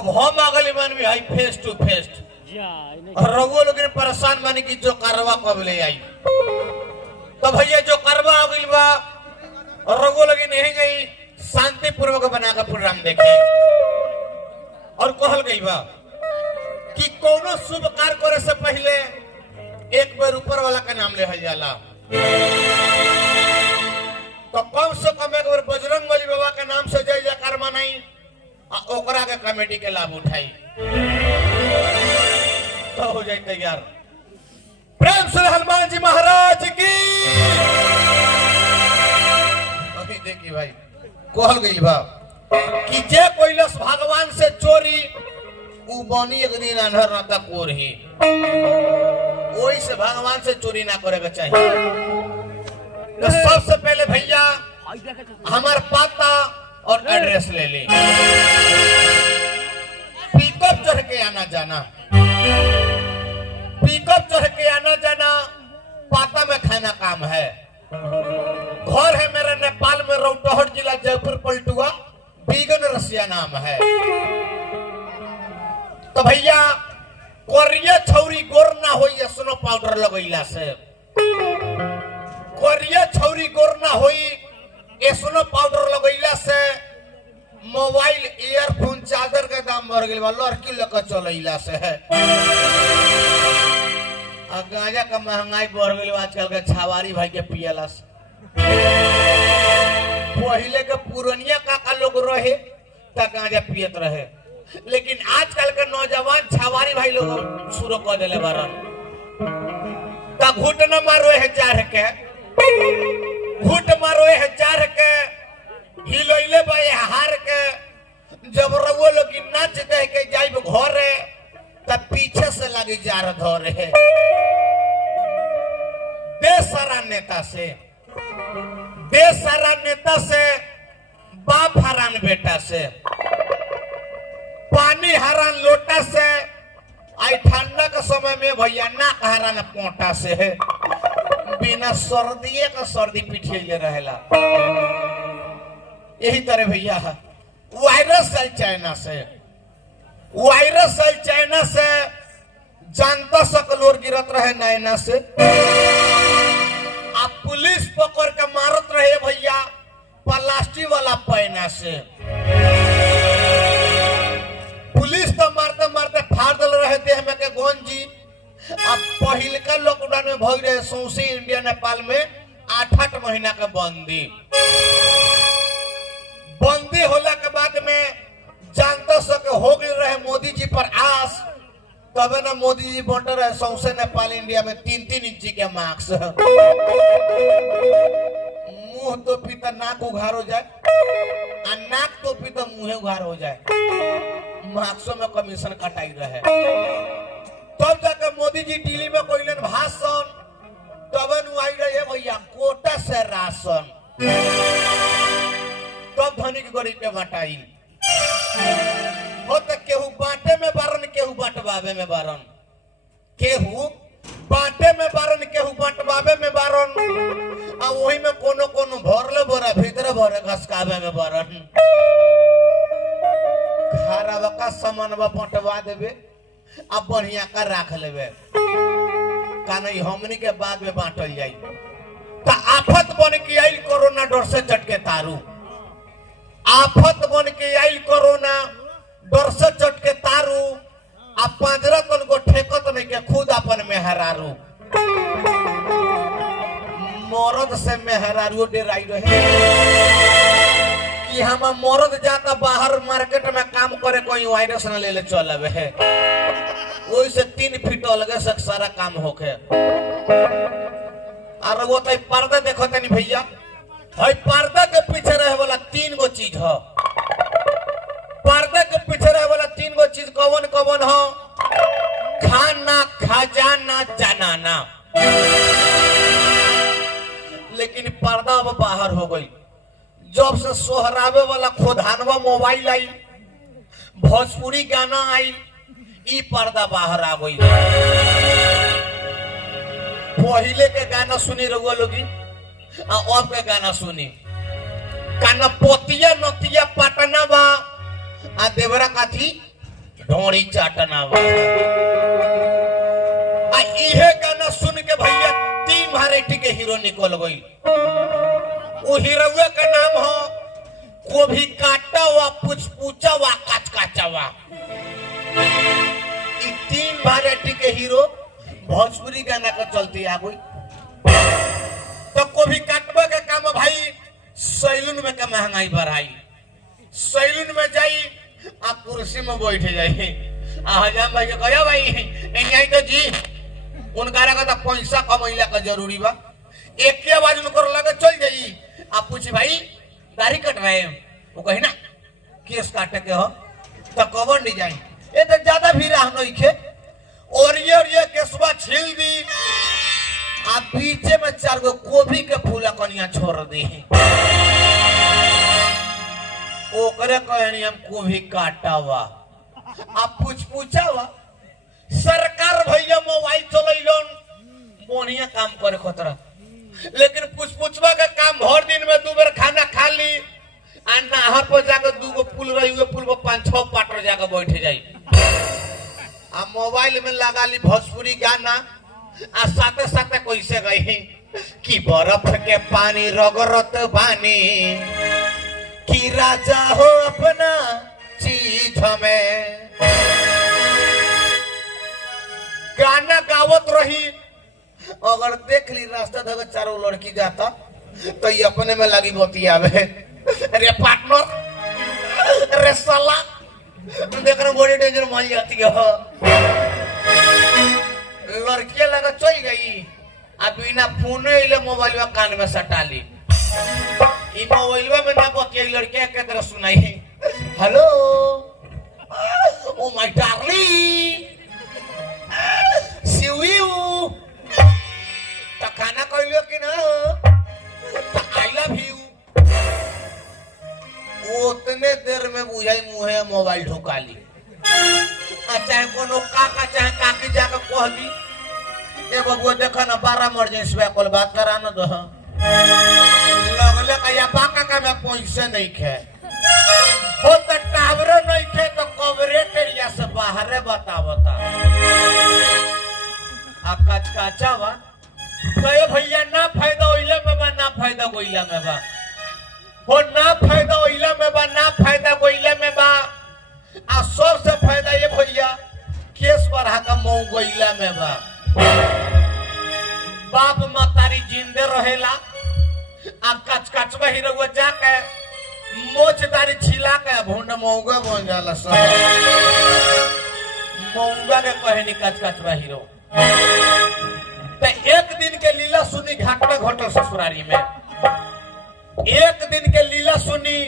अब हम अगली मन में आई फेस टू फेस रघुओ लोग परेशान बनी कि जो करवा कब ले आई। तो भैया जो करवा आ गई बा रघुओ लोग नहीं गई शांति पूर्वक बना का प्रोग्राम देखे और कहल गई बा कि कोनो शुभ कार्य करे से पहले एक बार ऊपर वाला का नाम ले जाला। तो कम से कम एक बार बजरंगबली बाबा के नाम से जय जयकार मनाई ओकरा के कमेटी के लाभ उठाई तो हो जाए तैयार। प्रेम से हनुमान जी महाराज की। अभी देखिए भाई कहल गई बा कि जे कोइलस भगवान से चोरी उ बनी एक दिन अंधर न तक कोरही। वही से भगवान से चोरी ना करे के चाहिए। तो सबसे पहले भैया हमार पता और एड्रेस ले ली। पिकअप चढ़ के आना जाना, पिकअप चढ़ के आना जाना पाता में खाना काम है। घर है मेरा नेपाल में रौटहट जिला जयपुर पलटुआ बीगन रसिया नाम है। तो भैया कोरिया छौरी गोर ना होई स्नो पाउडर लगैला से, कोरिया छौरी गोर ना होई स्नो पाउडर लगैला से, मोबाइल ईयरफोन चार्जर के दाम बढ़ गई बा लड़की लेकर चलैला से है। गांजा का महंगाई बढ़ गई आजकल के छावारी भाई के पियला से। पहले के पुरनिया काका लोग रहे त गांजा पियत रहे, लेकिन आजकल के नौजवान छावारी भाई लोग शुरू कर दिले बारन। त घुट न मारो है जार के, घुट मारो है जार के, हिलोइले भाई हार के। जब रघुओ लोग नाच दे के जाइब घरे तब पीछे से लगी जार धरे। देश सारा नेता से बाप हरान बेटा से, पानी हरान लोटा से, आई ठंडा के समय में भैया नाक हरान पोटा से है। बिना सर्दिये का सर्दी पिछले रहेला। यही तरह भैया वायरस आयल चाइना से, वायरस आयल चाइना से, जानता सकलोर गिरत रहे नैना से। अब पुलिस पकड़ के मारत रहे भैया प्लास्टिक वाला पैना से। पुलिस तो मारते मारते फाड़ दल रहे थे हमें के गोंजी। अब पहिल का लॉकडाउन में भग रहे सौंसे इंडिया नेपाल में 8-8 महीना का बंदी होला के बाद में जानता सके हो गई रहे मोदी जी पर आस। तबे ना मोदी जी बंटे रहे सौंसे नेपाल इंडिया में 3-3 इंची के मार्क्स। मुंह तो पीता नाक उघार हो जाए, नाक तो पीता मुंह उघार हो जाए। मार्क्सों में कमीशन कटाई रहे। तब जाके मोदी जी दिल्ली में कोई भाषण तब आई रहे भैया कोटा से राशन। तब धनिक गरीब के बटाई हो तो केहू बांटे में बारन, केहू बंटवावे में बारन, केहू बांटे में बारन, केहू बंटवावे में बारन। आ वही में कोनो कोनो भरले बोरा भीतर भरे घसकावे में बारन। खराब का सामानवा बंटवा देवे अब बढ़िया का राख लेवे का नहीं हमनी के बाद में बांटल जाई। तो आफत बन के आई कोरोना डर से चटके तारू, आफत बन के आई कोरोना डर से चटके तारू। आप 15 तन को ठेकत नहीं के खुद अपन मेहरारू। मरद से मेहरारू डेराई रहे कि हम मरद जाता बाहर मार्केट में काम करे कोई वायरस न ले ले चलवे है। वही से 3 फीट अलगे से सारा काम होके। और वो तो पर्दा देखो तनी भैया, भाई पर्दा के पीछे रहे वाला 3 गो चीज है। पर्दा के पीछे रहे वाला 3 गो चीज कौन कौन हो? खाना, खजाना, जनाना। लेकिन पर्दा अब बाहर हो गई। जब से सोहरावे वाला खोदानवा मोबाइल आई, भोजपुरी गाना आई, ई पर्दा बाहर आ गई। पहले के गाना सुनी रहुआ लोगी, अब के गाना सुनी। काना पोतिया नतिया पटना बा आ देवरा काथी ढोड़ी चाटना बा। इहे गाना सुन के भैया 3 वैरायटी के हीरो निकल गई। वो हीरोवे का नाम हो को भी काटा हुआ पुछपुचा वा काच काचावा। 3 वैरायटी के हीरो भोजपुरी गाना का चलती आ गई। तो को भी काटवा के काम भाई सैलून में का महंगाई बढ़ाई। सैलून में जाई आप कुर्सी में बैठ जाइए। हजाम भाई कहो भाई यही तो जी उनका तो पैसा कमैला का जरूरी बा। एक के आवाज उनको लगे चल जाई। आप पूछे भाई दाढ़ी कट रहे हैं वो कही ना केस काटे के हो तो कवर नहीं जाए। ये तो ज्यादा भी राह नहीं खे और ये केसवा छील दी आप पीछे में 4 गो गोभी के फूला कनिया छोड़ दी। ओकरे कहनी हम गोभी काटा हुआ आप पूछा हुआ। सरकार भैया मोबाइल चलैलन बढ़िया काम करे खतरा। लेकिन पूछवा का काम भर दिन में 2 बार खाना खा ली आ नहर पर जाकर 2 गो पुल रही हुए पुल पर 5-6 पाटर जाकर बैठे जाई। आ मोबाइल में लगा ली भोजपुरी गाना आ साथे साथे कैसे गई कि बर्फ के पानी रगरत बानी कि राजा हो अपना चीज में। गाना गावत रही अगर देख ली रास्ता धोके 4 लड़की जाता तो ये अपने में लगी बतियावे। अरे पार्टनर अरे साला देख रहा बड़ी डेंजर मान जाती है। लड़कियां लगा चल गई अब बिना फोन मोबाइल कान में सटा ली। मोबाइल में ना बतिया लड़कियां के तरह सुनाई हेलो ओ माय डार्लिंग तो खाना कहलियो कि ना आई लव यू। उतने देर में बुझाई मुहे मोबाइल ढुका ली। चाहे कोनो काका चाहे काकी जाकर कह दी ए बबुआ देखो ना 12 इमरजेंसी में कॉल बात करा ना दो लगले कया बाका का में पैसे नहीं खे हो तो टावर नहीं खे तो कवरेज एरिया से बाहर बतावता आकाश काचा बा कहे भैया ना फायदा ओइला में बा ना फायदा गोइला में बा हो ना फायदा ओइला में बा ना फायदा गोइला में बा आ सबसे फायदा ये भैया केस बढ़ा का मऊ गोइला में बा। बाप मतारी जिंदे रहेला आ कचकचवा हीरो जाके मोचदारी छिला के भोंड मऊगा बन जाला सब मऊगा के कहनी कचकचवा हीरो। तो एक दिन के लीला सुनी घाटना घोटल ससुरारी में। एक दिन के लीला सुनी